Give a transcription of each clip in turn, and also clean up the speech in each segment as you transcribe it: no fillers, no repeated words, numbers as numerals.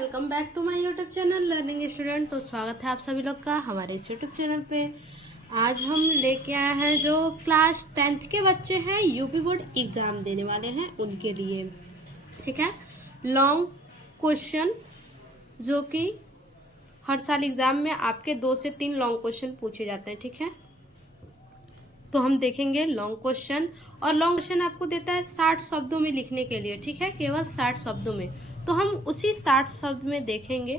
Welcome back to my YouTube channel learning student. तो स्वागत है आप सभी लोग का हमारे इस यूट्यूब चैनल पे। आज हम लेके आए हैं जो क्लास 10th के बच्चे हैं, यूपी बोर्ड एग्ज़ाम देने वाले हैं उनके लिए, ठीक है। लॉन्ग क्वेश्चन जो कि हर साल एग्ज़ाम में आपके 2 से 3 लॉन्ग क्वेश्चन पूछे जाते हैं, ठीक है। तो हम देखेंगे लॉन्ग क्वेश्चन, और लॉन्ग क्वेश्चन आपको देता है 60 शब्दों में लिखने के लिए, ठीक है, केवल 60 शब्दों में। तो हम उसी 60 शब्द में देखेंगे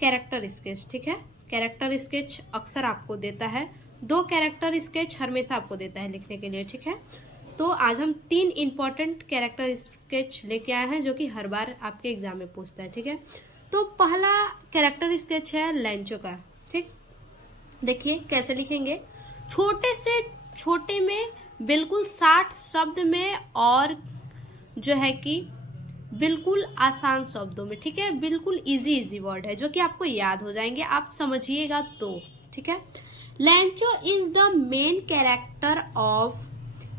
कैरेक्टर स्केच, ठीक है। कैरेक्टर स्केच अक्सर आपको देता है, 2 कैरेक्टर स्केच हमेशा आपको देता है लिखने के लिए, ठीक है। तो आज हम 3 इंपॉर्टेंट कैरेक्टर स्केच लेके आए हैं जो कि हर बार आपके एग्जाम में पूछता है, ठीक है। तो पहला कैरेक्टर स्केच है लेंचो का, ठीक। देखिए कैसे लिखेंगे, छोटे से छोटे में बिल्कुल 60 शब्द में, और जो है कि बिल्कुल आसान शब्दों में, ठीक है। बिल्कुल इजी वर्ड है जो कि आपको याद हो जाएंगे, आप समझिएगा तो, ठीक है। Lencho is the main character of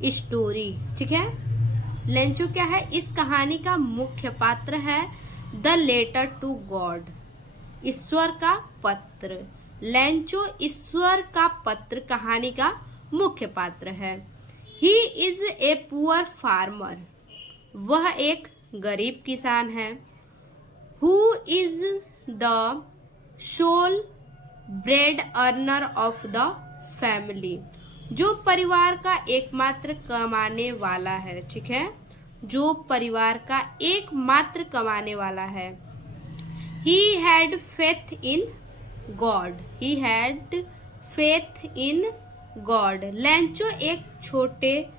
story, ठीक है। लेंचो क्या है, इस कहानी का मुख्य पात्र है। द लेटर टू गॉड, ईश्वर का पत्र। लेंचो ईश्वर का पत्र कहानी का मुख्य पात्र है। He is a poor farmer, वह एक गरीब किसान है। Who is the sole bread earner of the family, जो परिवार का एकमात्र कमाने वाला है, ठीक है, जो परिवार का एकमात्र कमाने वाला है। He had faith in God, he had faith in God। Lencho एक छोटे,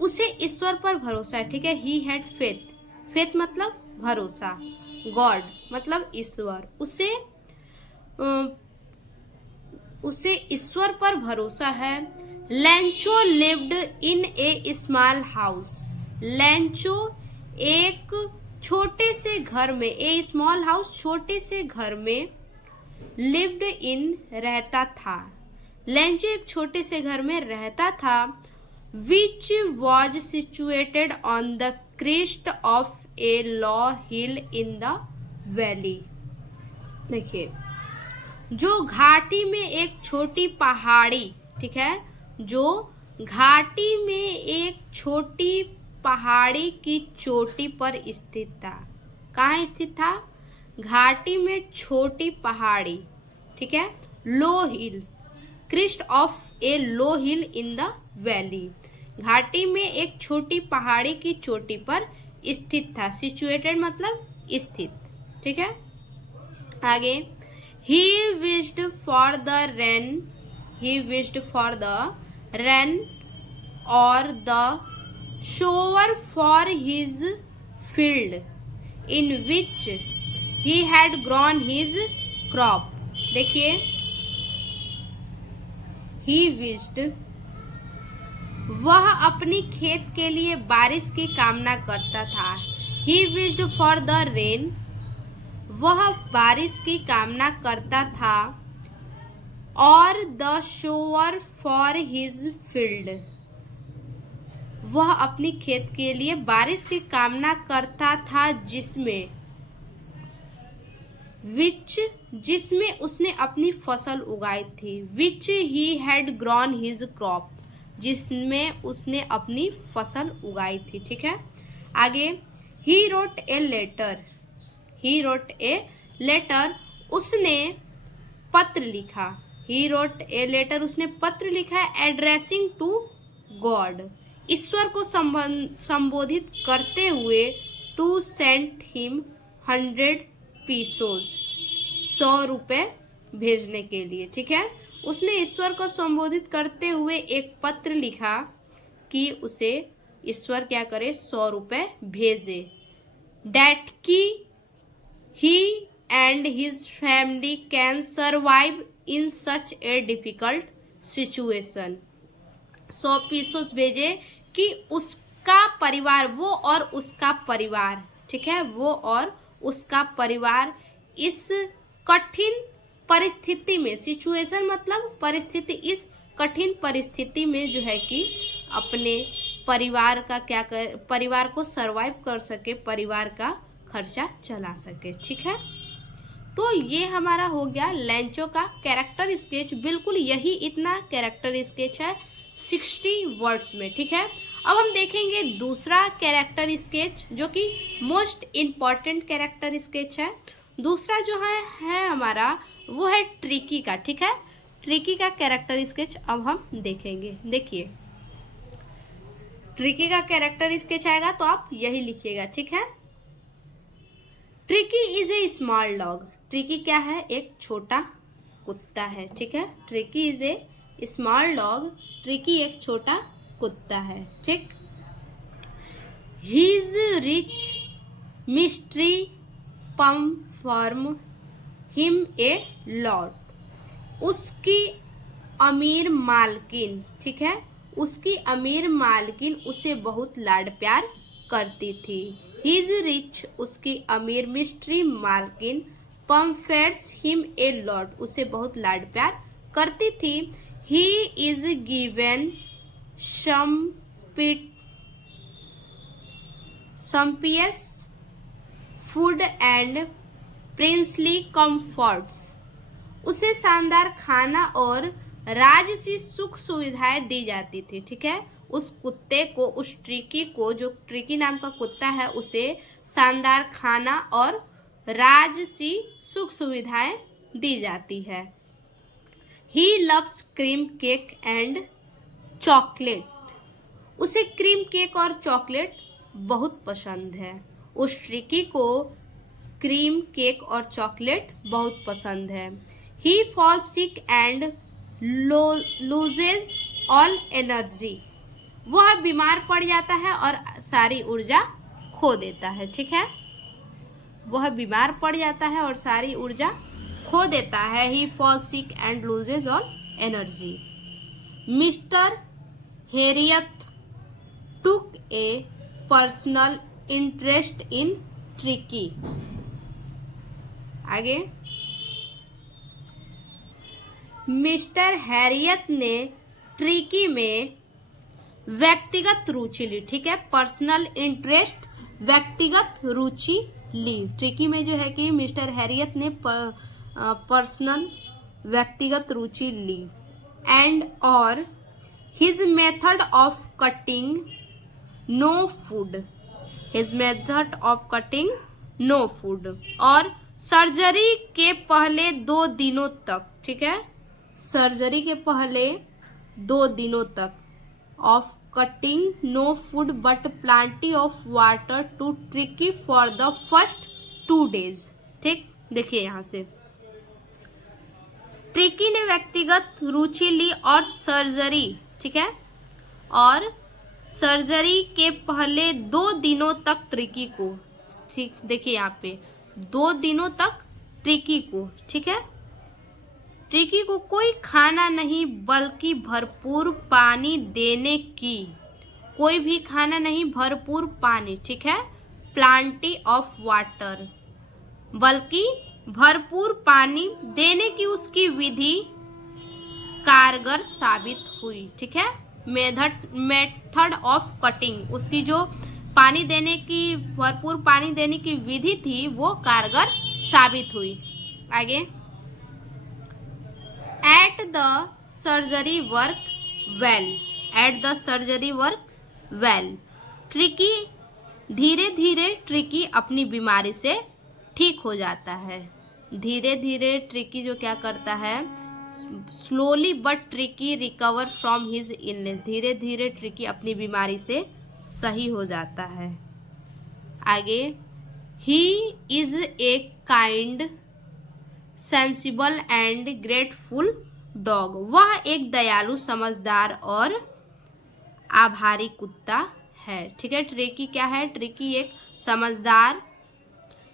उसे ईश्वर पर भरोसा है, ठीक है। He had faith, faith मतलब भरोसा, God मतलब ईश्वर, उसे ईश्वर पर भरोसा है। Lencho lived in A small house, Lencho एक छोटे से घर में, ए स्मॉल हाउस छोटे से घर में, लिव्ड इन रहता था। लेंचो एक छोटे से घर में रहता था। Which was situated on the crest of a law hill in the valley. देखिए, जो घाटी में एक छोटी पहाड़ी, ठीक है, जो घाटी में एक छोटी पहाड़ी की चोटी पर स्थित था। कहाँ स्थित था? घाटी में छोटी पहाड़ी, ठीक है। Low hill, crest of a low hill in the valley, घाटी में एक छोटी पहाड़ी की चोटी पर स्थित था। सिचुएटेड मतलब स्थित, ठीक है। आगे, he wished for the rain, he wished for the rain और the shower for his field in which he had grown his crop। देखिए, he wished, वह अपनी खेत के लिए बारिश की कामना करता था। he wished for the rain, वह बारिश की कामना करता था। और the shower for his field, वह अपनी खेत के लिए बारिश की कामना करता था, जिसमें उसने अपनी फसल उगाई थी। Which he had grown his crop, जिसमें उसने अपनी फसल उगाई थी, ठीक है। आगे, he wrote a letter, he wrote a letter, उसने पत्र लिखा। ही रोट ए लेटर, उसने पत्र लिखा, एड्रेसिंग टू गॉड, ईश्वर को संबोधित करते हुए। टू सेंट हिम 100 पीसोज, 100 रुपए भेजने के लिए, ठीक है। उसने ईश्वर को संबोधित करते हुए एक पत्र लिखा कि उसे ईश्वर क्या करे, 100 रुपए भेजे। डैट की he and his family can survive in such a difficult situation. 100 pesos भेजे कि उसका परिवार, वो और उसका परिवार, ठीक है, वो और उसका परिवार इस कठिन परिस्थिति में, सिचुएशन मतलब परिस्थिति, इस कठिन परिस्थिति में जो है कि अपने परिवार का क्या कर, परिवार को सरवाइव कर सके, परिवार का खर्चा चला सके, ठीक है। तो ये हमारा हो गया लेंचो का कैरेक्टर स्केच। बिल्कुल यही इतना कैरेक्टर स्केच है 60 वर्ड्स में, ठीक है। अब हम देखेंगे दूसरा कैरेक्टर स्केच जो कि मोस्ट इम्पॉर्टेंट कैरेक्टर स्केच है। दूसरा जो है हमारा वो है ट्रिकी का, ठीक है। ट्रिकी का कैरेक्टर स्केच अब हम देखेंगे। देखिए ट्रिकी का कैरेक्टर स्केच आएगा तो आप यही लिखिएगा, ठीक है। Tricky is a small dog. Tricky क्या है? एक छोटा कुत्ता है, ठीक है। Tricky is a small dog. Tricky एक छोटा कुत्ता है, ठीक। His rich mistress pampered him a lot. उसकी अमीर मालकिन, ठीक है, उसकी अमीर मालकिन उसे बहुत लाड प्यार करती थी। हिज रिच, उसकी अमीर मिस्ट्री मालकिन पम्फर्स हिम ए लॉट, उसे बहुत लाड प्यार करती थी। He is given sumptuous food and princely comforts. उसे शानदार खाना और राजसी सुख सुविधाएं दी जाती थी, ठीक है। उस कुत्ते को, उस ट्रिकी को, जो ट्रिकी नाम का कुत्ता है, उसे शानदार खाना और राजसी सुख सुविधाएं दी जाती है। He loves cream cake and chocolate. उसे क्रीम केक और चॉकलेट बहुत पसंद है। उस ट्रिकी को क्रीम केक और चॉकलेट बहुत पसंद है। He falls sick and loses all energy. वह बीमार पड़ जाता है और सारी ऊर्जा खो देता है, ठीक है। वह बीमार पड़ जाता है और सारी ऊर्जा खो देता है। He falls sick and loses all energy. Mr Herriot took a personal interest in Tricky. आगे, मिस्टर हैरियत ने ट्रिकी में व्यक्तिगत रुचि ली, ठीक है। पर्सनल इंटरेस्ट, व्यक्तिगत रुचि ली। ट्रिकी में जो है कि मिस्टर हैरियत ने पर्सनल, व्यक्तिगत रुचि ली। एंड और his method of cutting no food. His method of cutting no food. और सर्जरी के पहले 2 दिनों तक, ठीक है, सर्जरी के पहले 2 दिनों तक of cutting no food but plenty of water to tricky for the first 2 days, ठीक। देखिए यहाँ से ट्रिकी ने व्यक्तिगत रुचि ली और सर्जरी, ठीक है, और सर्जरी के पहले 2 दिनों तक ट्रिकी को, ठीक, देखिए यहाँ पे 2 दिनों तक ट्रिकी को, ठीक है, ट्रिकी को कोई खाना नहीं बल्कि भरपूर पानी देने की, कोई भी खाना नहीं, भरपूर पानी, ठीक है, प्लांटी ऑफ वाटर, बल्कि भरपूर पानी देने की उसकी विधि कारगर साबित हुई, ठीक है। मेथड ऑफ कटिंग, उसकी जो पानी देने की, भरपूर पानी देने की विधि थी वो कारगर साबित हुई। आगे, at the surgery work well. At the surgery work well. Tricky, धीरे धीरे ट्रिकी अपनी बीमारी से ठीक हो जाता है। धीरे धीरे ट्रिकी जो क्या करता है, slowly but tricky recover from his illness. धीरे धीरे ट्रिकी अपनी बीमारी से सही हो जाता है। आगे, ही is a kind sensible and grateful dog. वह एक दयालु, समझदार और आभारी कुत्ता है, ठीक है। ट्रिकी क्या है? ट्रिकी एक समझदार,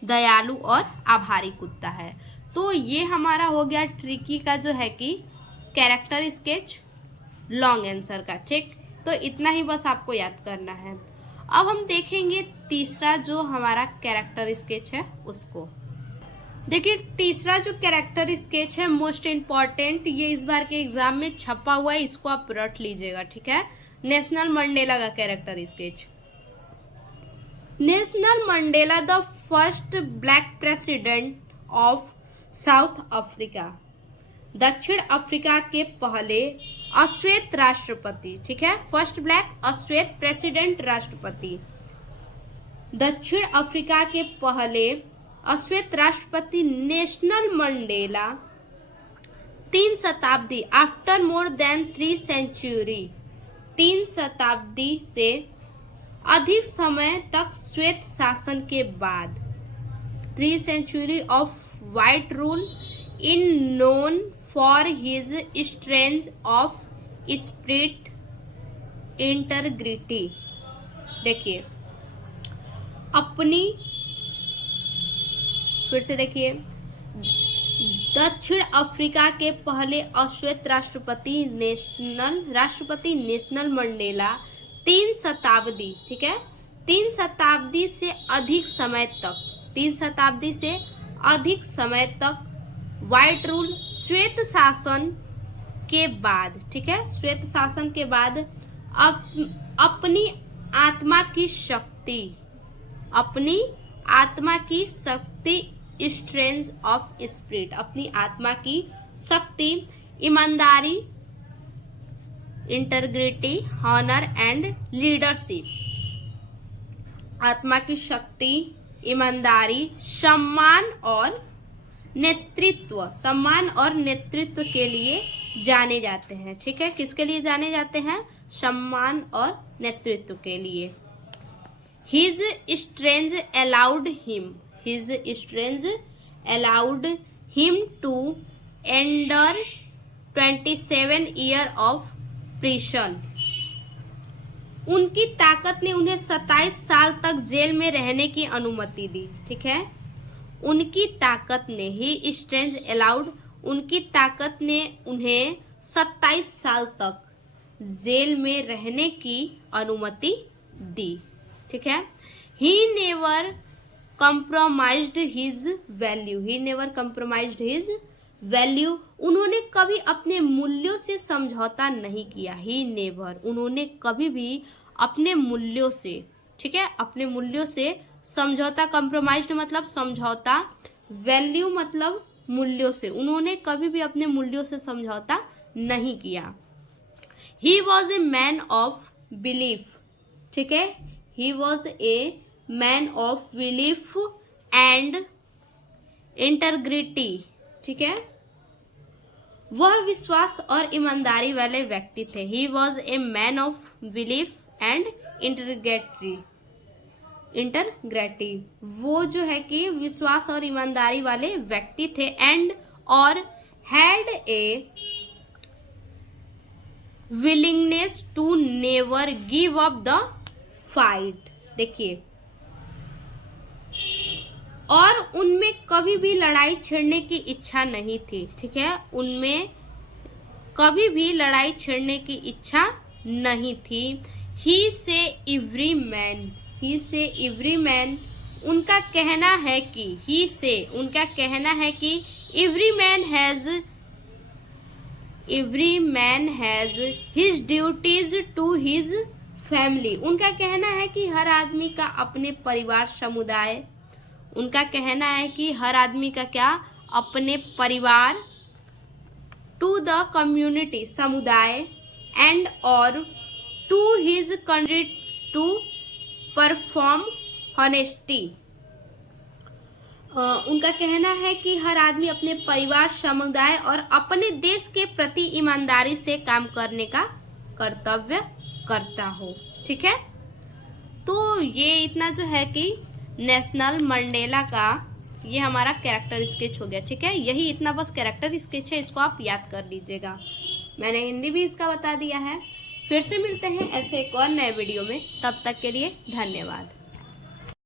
दयालु और आभारी कुत्ता है। तो ये हमारा हो गया ट्रिकी का जो है कि कैरेक्टर स्केच लॉन्ग आंसर का, ठीक। तो इतना ही बस आपको याद करना है। अब हम देखेंगे तीसरा जो हमारा कैरेक्टर स्केच है उसको। देखिए तीसरा जो कैरेक्टर स्केच है मोस्ट इम्पॉर्टेंट, ये इस बार के एग्जाम में छपा हुआ है, इसको आप रट लीजिएगा, ठीक है। नेशनल मंडेला का character sketch. National Mandela the first black president of south Africa. दक्षिण अफ्रीका के पहले अश्वेत राष्ट्रपति, ठीक है, फर्स्ट ब्लैक अश्वेत प्रेसिडेंट राष्ट्रपति। दक्षिण अफ्रीका के पहले अश्वेत राष्ट्रपति नेल्सन मंडेला 3 शताब्दी आफ्टर मोर देन 3 सेंचुरी, 3 शताब्दी से अधिक समय तक श्वेत शासन के बाद 3 century of white rule in known for his strength of spirit integrity. देखिए अपनी, फिर से देखिए, दक्षिण अफ्रीका के पहले अश्वेत राष्ट्रपति नेल्सन मंडेला 3 शताब्दी, ठीक है, 3 शताब्दी से अधिक समय तक, 3 शताब्दी से अधिक समय तक व्हाइट रूल श्वेत शासन के बाद, ठीक है, श्वेत शासन के बाद अपनी आत्मा की शक्ति, अपनी आत्मा की शक्ति स्ट्रेंथ ऑफ स्पिरिट, अपनी आत्मा की शक्ति, ईमानदारी, इंटीग्रिटी, हॉनर एंड लीडरशिप, आत्मा की शक्ति, ईमानदारी, सम्मान और नेतृत्व, सम्मान और नेतृत्व के लिए जाने जाते हैं, ठीक है, किसके लिए जाने जाते हैं? सम्मान और नेतृत्व के लिए। His strength allowed him to endure 27 years of prison. उनकी ताकत ने उन्हें 27 साल तक जेल में रहने की अनुमति दी, ठीक है, उनकी ताकत ने, ही स्ट्रेंथ अलाउड, उनकी ताकत ने उन्हें 27 साल तक जेल में रहने की अनुमति दी, ठीक है। He never compromised his value, he never compromised his value, उन्होंने कभी अपने मूल्यों से समझौता नहीं किया। ही नेवर, उन्होंने कभी भी अपने मूल्यों से, ठीक है, अपने मूल्यों से समझौता, कम्प्रोमाइज्ड मतलब समझौता, वैल्यू मतलब मूल्यों से, उन्होंने कभी भी अपने मूल्यों से समझौता नहीं किया। He was a man of belief, ठीक है, he was a man of belief and integrity, ठीक है, वह विश्वास और ईमानदारी वाले व्यक्ति थे। He was a man of belief and integrity, वो जो है कि विश्वास और ईमानदारी वाले व्यक्ति थे। एंड और had a willingness to never give up the fight, देखिए, और उनमें कभी भी लड़ाई छेड़ने की इच्छा नहीं थी, ठीक है, उनमें कभी भी लड़ाई छेड़ने की इच्छा नहीं थी। ही से एवरी मैन, ही से एवरी मैन, उनका कहना है कि, ही से, उनका कहना है कि every man has his duties to his family, उनका कहना है कि हर आदमी का अपने परिवार समुदाय, उनका कहना है कि हर आदमी का क्या, अपने परिवार, टू द कम्युनिटी, समुदाय, एंड और to his country to perform honesty, उनका कहना है कि हर आदमी अपने परिवार, समुदाय और अपने देश के प्रति ईमानदारी से काम करने का कर्तव्य करता हो, ठीक है। तो ये इतना जो है कि नेल्सन मंडेला का ये हमारा कैरेक्टर स्केच हो गया, ठीक है, यही इतना बस कैरेक्टर स्केच है, इसको आप याद कर लीजिएगा। मैंने हिंदी भी इसका बता दिया है। फिर से मिलते हैं ऐसे एक और नए वीडियो में, तब तक के लिए धन्यवाद।